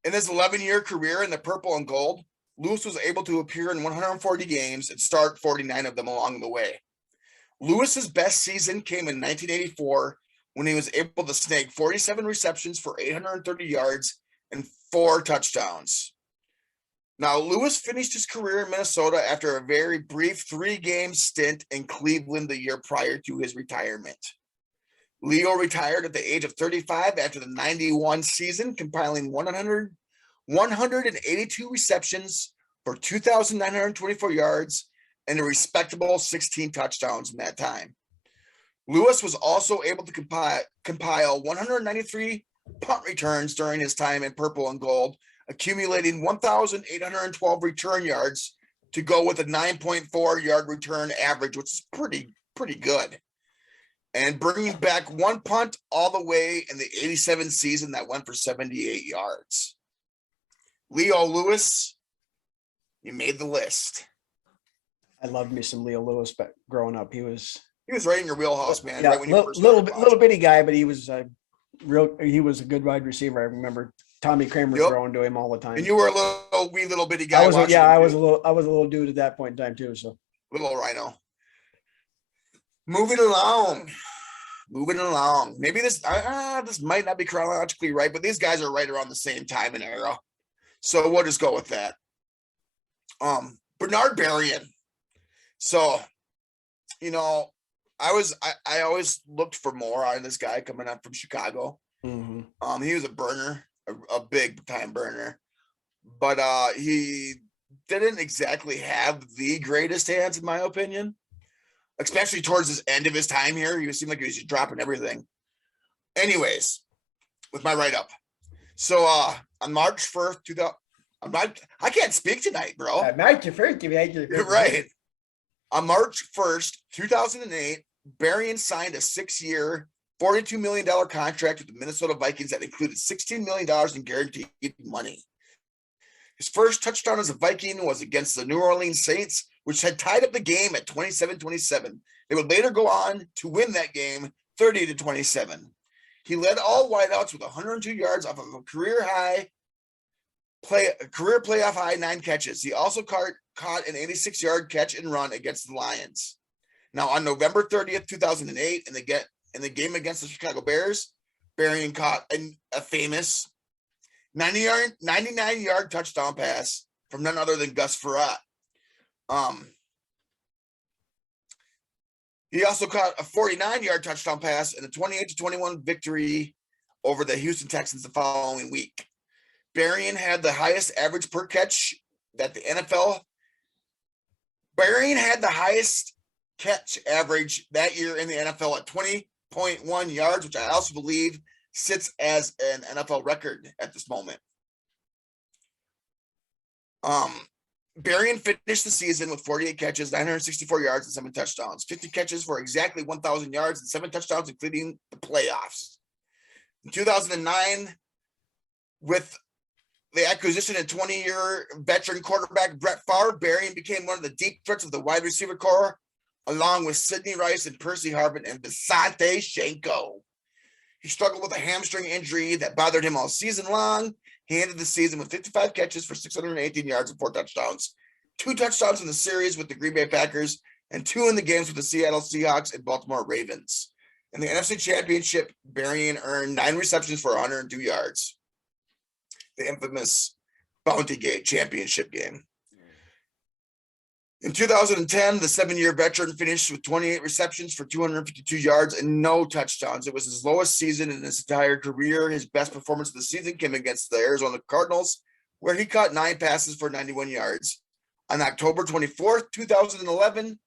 his 11-year career in the purple and gold, Lewis was able to appear in 140 games and start 49 of them along the way. Lewis's best season came in 1984 when he was able to snag 47 receptions for 830 yards and 4 touchdowns. Now, Lewis finished his career in Minnesota after a very brief 3-game stint in Cleveland the year prior to his retirement. Leo retired at the age of 35 after the 91 season, compiling 182 receptions for 2,924 yards and a respectable 16 touchdowns in that time. Lewis was also able to compile 193 punt returns during his time in purple and gold, accumulating 1,812 return yards to go with a 9.4 yard return average, which is pretty good. And bringing back 1 punt all the way in the 87 season that went for 78 yards. Leo Lewis, you made the list. I loved me some Leo Lewis, but growing up, he was right in your wheelhouse, man. Yeah, right when you little bitty guy, but he was a good wide receiver. I remember Tommy Kramer throwing to him all the time. And you were a wee little bitty guy. I was a little dude at that point in time too. So little rhino. Moving along. Maybe this might not be chronologically right, but these guys are right around the same time and era. So we'll just go with that. Bernard Berrien. So, I always looked for more out of this guy coming up from Chicago. He was a burner, a big time burner, but he didn't exactly have the greatest hands, in my opinion, especially towards the end of his time here. He seemed like he was just dropping everything. Anyways, with my write-up. So on March 1st, 2000, I can't speak tonight, bro. March 1st, right. On March 1st, 2008, Berrien signed a 6-year, $42 million contract with the Minnesota Vikings that included $16 million in guaranteed money. His first touchdown as a Viking was against the New Orleans Saints, which had tied up the game at 27-27. They would later go on to win that game 30-27. He led all wideouts with 102 yards off of a career playoff high 9 catches. He also caught an 86-yard catch and run against the Lions. Now, on November 30th, 2008, in the game against the Chicago Bears, Berrien caught a famous 99-yard touchdown pass from none other than Gus Frerotte. He also caught a 49-yard touchdown pass in a 28-21 victory over the Houston Texans the following week. Berrien had the highest average per catch that the NFL. Berrien had the highest catch average that year in the NFL at 20.1 yards, which I also believe sits as an NFL record at this moment. Berrien finished the season with 48 catches, 964 yards, and 7 touchdowns. 50 catches for exactly 1,000 yards and 7 touchdowns, including the playoffs. In 2009, with the acquisition of 20-year veteran quarterback Brett Favre, Berrien became one of the deep threats of the wide receiver core, along with Sidney Rice and Percy Harvin and Visante Shenko. He struggled with a hamstring injury that bothered him all season long. He ended the season with 55 catches for 618 yards and 4 touchdowns. 2 touchdowns in the series with the Green Bay Packers and 2 in the games with the Seattle Seahawks and Baltimore Ravens. In the NFC Championship, Berrien earned 9 receptions for 102 yards. The infamous Bounty Gate championship game. In 2010, the 7-year veteran finished with 28 receptions for 252 yards and no touchdowns. It was his lowest season in his entire career. His best performance of the season came against the Arizona Cardinals, where he caught 9 passes for 91 yards. On October 24th, 2011,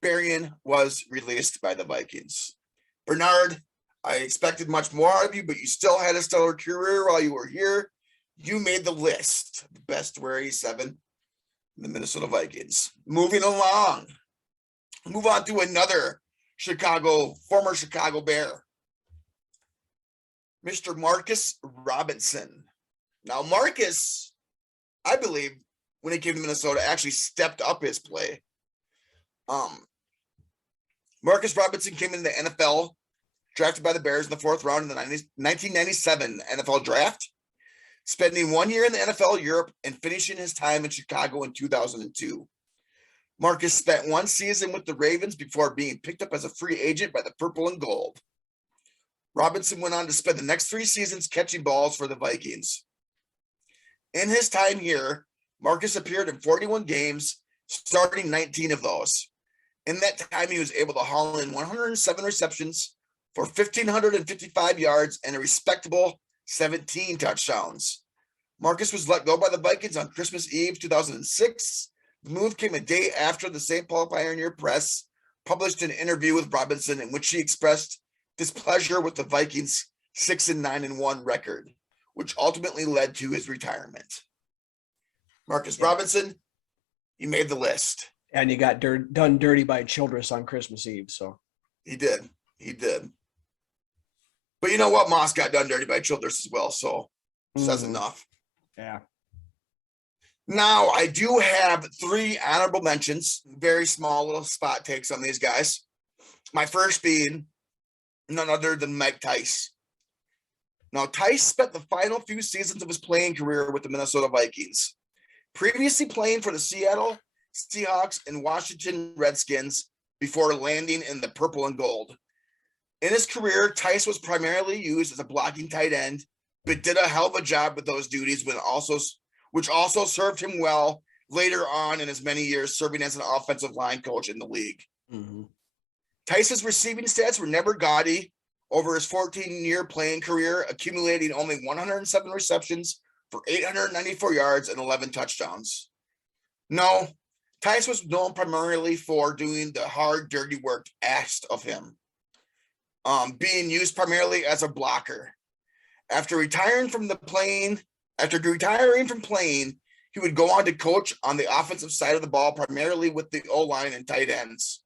Berrien was released by the Vikings. Bernard, I expected much more out of you, but you still had a stellar career while you were here. You made the list. The best to wear 87, the Minnesota Vikings. Moving along. Move on to another former Chicago Bear. Mr. Marcus Robinson. Now, Marcus, I believe, when he came to Minnesota, actually stepped up his play. Marcus Robinson came into the NFL, drafted by the Bears in the 4th round in the 1997 NFL draft, spending 1 year in the NFL Europe and finishing his time in Chicago in 2002. Marcus spent 1 season with the Ravens before being picked up as a free agent by the Purple and Gold. Robinson went on to spend the next 3 seasons catching balls for the Vikings. In his time here, Marcus appeared in 41 games, starting 19 of those. In that time, he was able to haul in 107 receptions for 1,555 yards and a respectable 17 touchdowns. Marcus was let go by the Vikings on Christmas Eve 2006. The move came a day after the St. Paul Pioneer Press published an interview with Robinson in which he expressed displeasure with the Vikings' 6-9-1 record, which ultimately led to his retirement. Marcus Robinson, he made the list. And he got done dirty by Childress on Christmas Eve. So he did. But you know what? Moss got done dirty by Childress as well. So says enough. Yeah. Now, I do have 3 honorable mentions, very small little spot takes on these guys. My first being none other than Mike Tice. Now, Tice spent the final few seasons of his playing career with the Minnesota Vikings, previously playing for the Seattle Seahawks and Washington Redskins before landing in the Purple and Gold. In his career, Tice was primarily used as a blocking tight end, but did a hell of a job with those duties, which also served him well later on in his many years serving as an offensive line coach in the league. Mm-hmm. Tice's receiving stats were never gaudy over his 14-year playing career, accumulating only 107 receptions for 894 yards and 11 touchdowns. No, Tice was known primarily for doing the hard, dirty work asked of him, being used primarily as a blocker. After retiring from playing, he would go on to coach on the offensive side of the ball, primarily with the O-line and tight ends.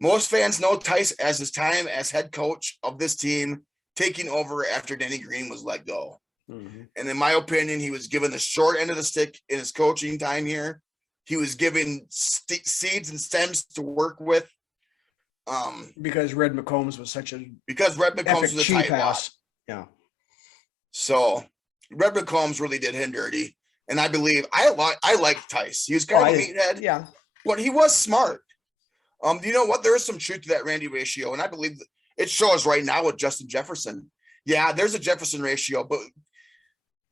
Most fans know Tice as his time as head coach of this team, taking over after Denny Green was let go. Mm-hmm. And in my opinion, he was given the short end of the stick in his coaching time here. He was given seeds and stems to work with. Because Red McCombs was such a was a tight pass. Yeah. So Red McCombs really did him dirty. And I believe I like Tice. He was kind of a meathead. Yeah. But he was smart. You know what? There is some truth to that Randy ratio. And I believe it shows right now with Justin Jefferson. Yeah, there's a Jefferson ratio, but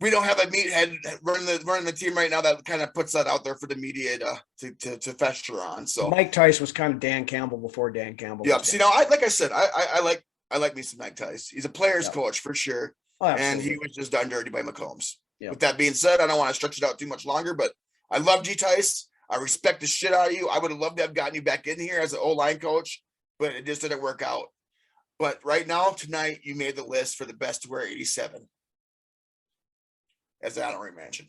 we don't have a meathead running the team right now that kind of puts that out there for the media to fester on. So Mike Tice was kind of Dan Campbell before Dan Campbell. Yeah. See, now, like I said, I like me some Mike Tice. He's a player's coach for sure. Oh, and he was just done dirty by McCombs. Yeah. With that being said, I don't want to stretch it out too much longer, but I love G Tice. I respect the shit out of you. I would have loved to have gotten you back in here as an O-line coach, but it just didn't work out. But right now, tonight, you made the list for the best to wear 87. As I already mentioned.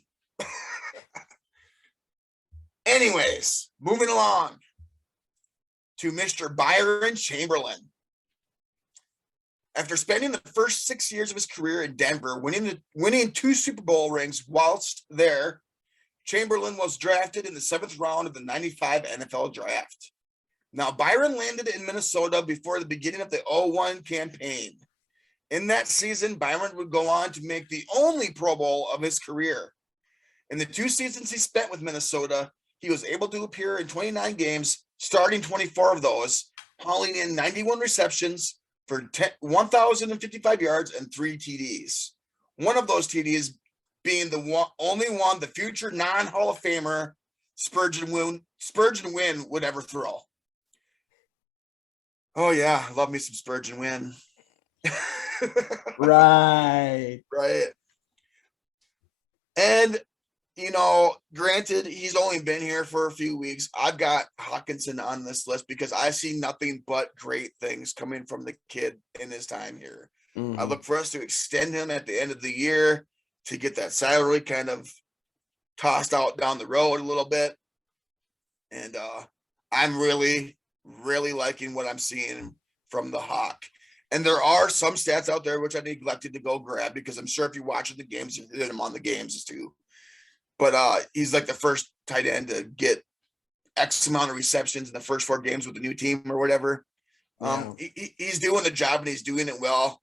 Anyways, moving along to Mr. Byron Chamberlain. After spending the first 6 years of his career in Denver, winning 2 Super Bowl rings whilst there, Chamberlain was drafted in the 7th round of the 95 NFL draft. Now, Byron landed in Minnesota before the beginning of the 01 campaign. In that season, Byron would go on to make the only Pro Bowl of his career. In the 2 seasons he spent with Minnesota, he was able to appear in 29 games, starting 24 of those, hauling in 91 receptions for 1,055 yards and 3 TDs. One of those TDs being the only one the future non-Hall of Famer Spurgeon Wynn would ever throw. Oh yeah, I love me some Spurgeon Wynn. Right. And, granted, he's only been here for a few weeks. I've got Hawkinson on this list because I see nothing but great things coming from the kid in his time here. I look for us to extend him at the end of the year to get that salary kind of tossed out down the road a little bit. And I'm really, really liking what I'm seeing from the Hawk. And there are some stats out there which I neglected to go grab because I'm sure if you're watching the games, you hit him on the games too. But he's like the first tight end to get X amount of receptions in the first 4 games with the new team or whatever. He's doing the job and he's doing it well.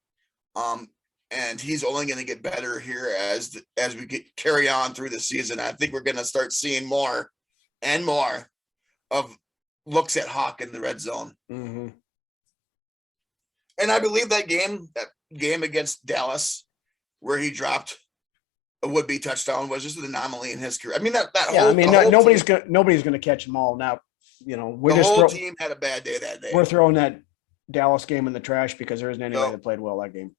And he's only going to get better here as we carry on through the season. I think we're going to start seeing more and more of looks at Hawk in the red zone. Mm-hmm. And I believe that game against Dallas where he dropped a would-be touchdown was just an anomaly in his career. I mean, nobody's going to catch them all now. The whole team had a bad day that day. We're throwing that Dallas game in the trash because there isn't anybody that played well that game.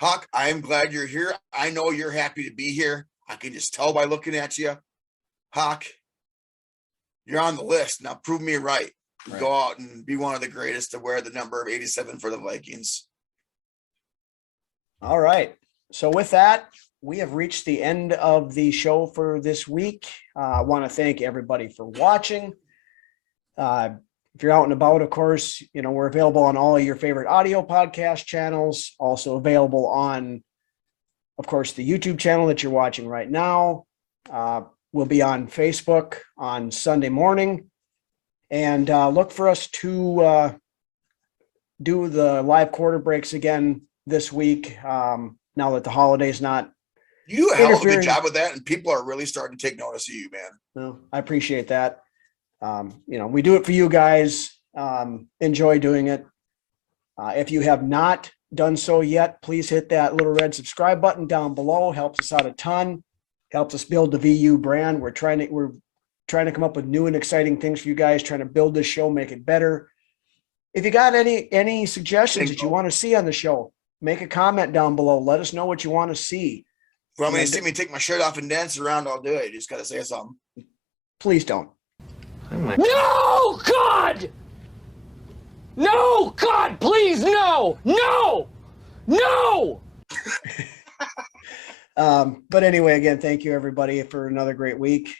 Hawk, I am glad you're here. I know you're happy to be here. I can just tell by looking at you. Hawk, you're on the list. Now prove me right. Go out and be one of the greatest to wear the number 87 for the Vikings. All right. So with that, we have reached the end of the show for this week. I want to thank everybody for watching. If you're out and about, of course, we're available on all of your favorite audio podcast channels, also available on, of course, the YouTube channel that you're watching right now. We'll be on Facebook on Sunday morning, and look for us to do the live quarter breaks again this week. Now that the holiday's not. You do a hell of a good job with that, and people are really starting to take notice of you, man. No, I appreciate that. We do it for you guys. Enjoy doing it. If you have not done so yet, please hit that little red subscribe button down below. Helps us out a ton. Helps us build the VU brand. We're trying to come up with new and exciting things for you guys, trying to build this show, make it better. If you got any suggestions that you want to see on the show, make a comment down below. Let us know what you want to see. If you want me to see me take my shirt off and dance around, I'll do it. You just got to say something. Please don't. No, God! No, God, please, no! No! No! But anyway, again, thank you everybody for another great week.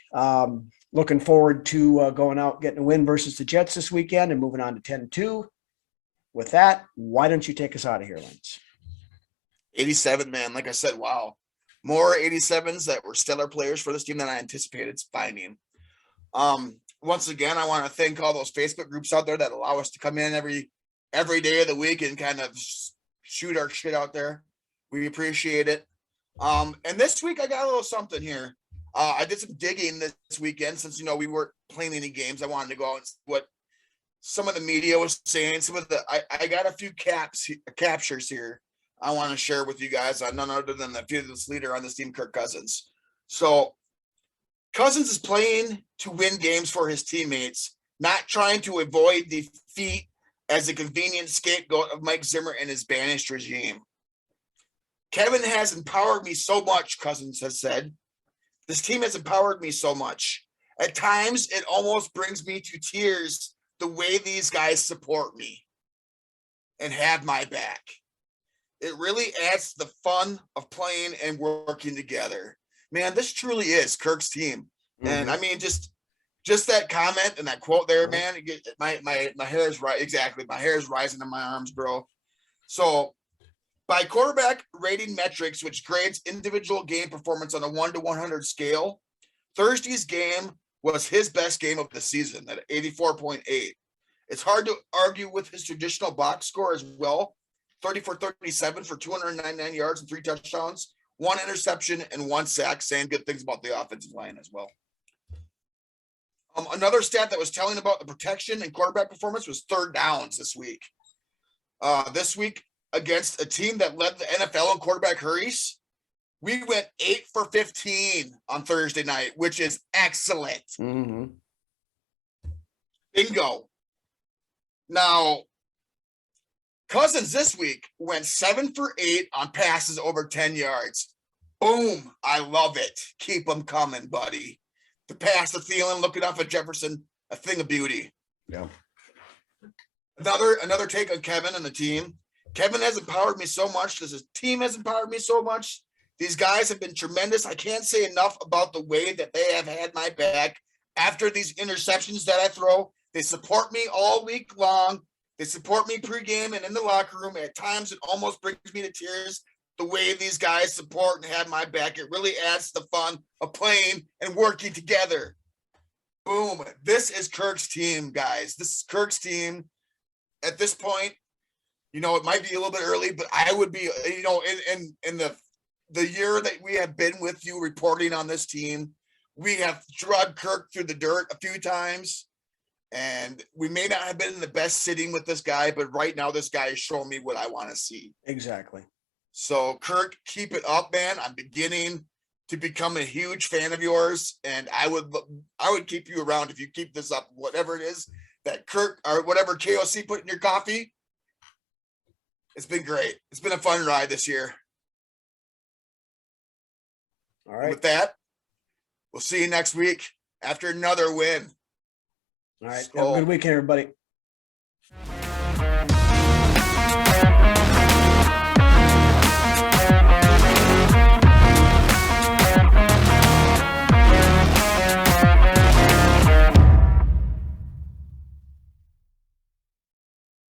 Looking forward to going out, getting a win versus the Jets this weekend and moving on to 10-2. With that, why don't you take us out of here, Lance? 87, man. Like I said, wow. More 87s that were stellar players for this team than I anticipated finding. Once again, I want to thank all those Facebook groups out there that allow us to come in every day of the week and kind of shoot our shit out there. We appreciate it. And this week I got a little something here. I did some digging this weekend since, we weren't playing any games. I wanted to go out and see what some of the media was saying. I got a few captures here I want to share with you guys on none other than the fearless leader on this team, Kirk Cousins. So Cousins is playing to win games for his teammates, not trying to avoid defeat as a convenient scapegoat of Mike Zimmer and his banished regime. Kevin has empowered me so much, Cousins has said. This team has empowered me so much. At times, it almost brings me to tears the way these guys support me and have my back. It really adds to the fun of playing and working together. Man, this truly is Kirk's team. Mm-hmm. And I mean, just that comment and that quote there, man, my hair is right. Exactly. My hair is rising in my arms, bro. So by quarterback rating metrics, which grades individual game performance on a 1 to 100 scale, Thursday's game was his best game of the season at 84.8. It's hard to argue with his traditional box score as well. 30-for-37 for 299 yards and 3 touchdowns, 1 interception and 1 sack, saying good things about the offensive line as well. Another stat that was telling about the protection and quarterback performance was third downs this week. This week against a team that led the NFL in quarterback hurries, we went 8 for 15 on Thursday night, which is excellent. Mm-hmm. Bingo. Now, Cousins this week went 7 for 8 on passes over 10 yards. Boom. I love it. Keep them coming, buddy. The pass to Thielen, looking off at Jefferson, a thing of beauty. Yeah. Another take on Kevin and the team. Kevin has empowered me so much. His team has empowered me so much. These guys have been tremendous. I can't say enough about the way that they have had my back after these interceptions that I throw. They support me all week long. They support me pregame and in the locker room. At times, it almost brings me to tears the way these guys support and have my back. It really adds to the fun of playing and working together. Boom. This is Kirk's team, guys. This is Kirk's team. At this point, you know, it might be a little bit early, but I would be, you know, in the year that we have been with you reporting on this team, we have dragged Kirk through the dirt a few times. And we may not have been in the best sitting with this guy, but right now this guy is showing me what I want to see. Exactly. So, Kirk, keep it up, man. I'm beginning to become a huge fan of yours, and I would keep you around if you keep this up, whatever it is that Kirk or whatever KOC put in your coffee. It's been great. It's been a fun ride this year. All right. And with that, we'll see you next week after another win. All right. Have a good weekend, everybody.